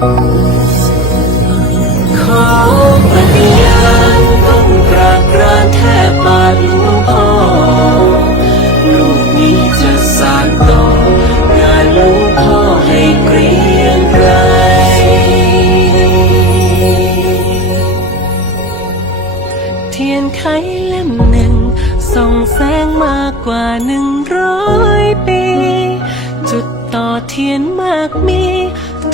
ขอปฏิาณต้องกราบรานแบาทหลวงพ่อลูกนี้จะสานต่องานหลวงพ่อให้เกรียงไรเทียนไขเล่มหนึ่งส่องแสงมากกว่าหนึ่งร้อยปี เทียนมากมี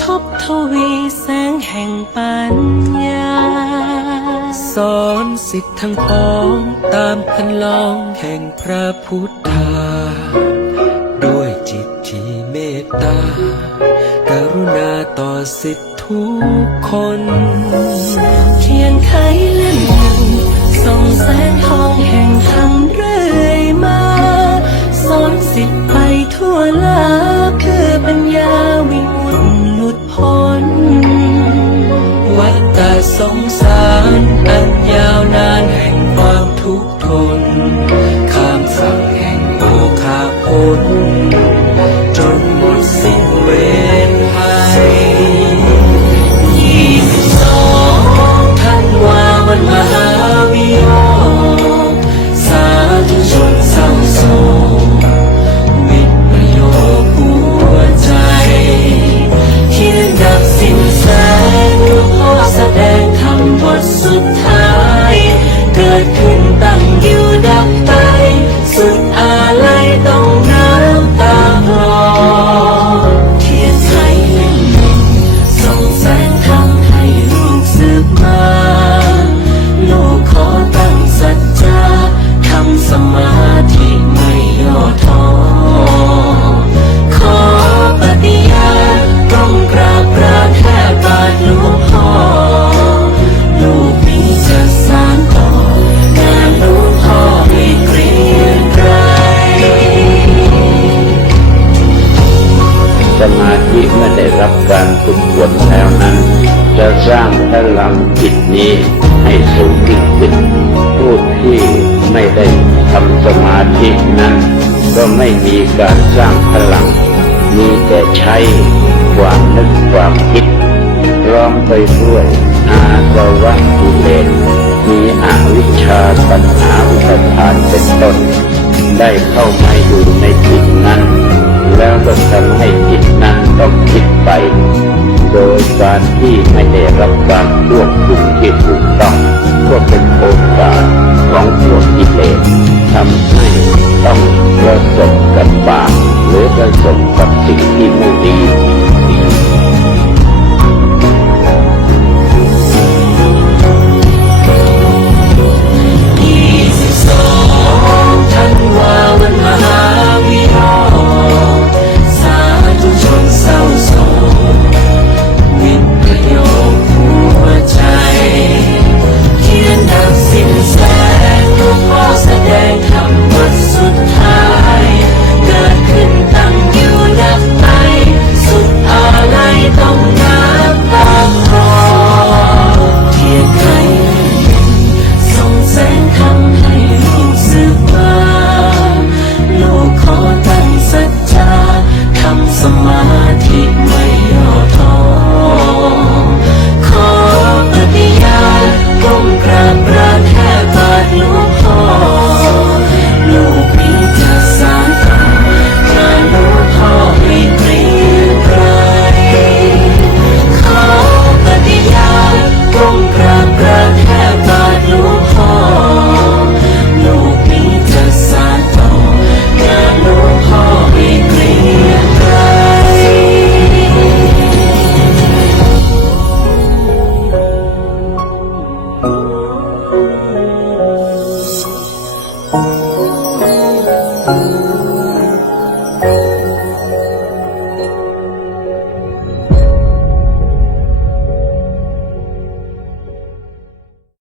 ทบทวีแสงแห่งปัญญา สอนสิทธิ์ทั้งพ้องตามคันลองแห่งพระพุทธา ด้วยจิตที่เมตตากรุณาต่อสิทธิทุกคน เทียนไขเล่มหนึ่งส่องแสงทองแห่งธรรมเรื่อยมา สอนสิทธิ์ไปทั่วลา สงสารอันยาวนานแห่งความทุกข์ทน มาธิเมื่อได้รับการฝึกฝนแล้วนั้น จะสร้างพลังจิตนี้ให้สูงยิ่งขึ้นผู้ที่ไม่ได้ทำสมาธินั้น ก็ไม่มีการสร้างพลัง มีแต่ใช้ความนึกความคิดร้อมไปด้วยอาสวะกิเลสมีอวิชชาปัญหาอุปทานเป็นต้น ได้เข้ามาอยู่ในจิตนั้น ไป โดยการที่ไม่ได้รับการควบคุมที่ถูกต้องก็เป็นโอกาสของพวกกิเลสทำให้ต้องประสบกับบาปหรือประสบกับสิ่งที่ไม่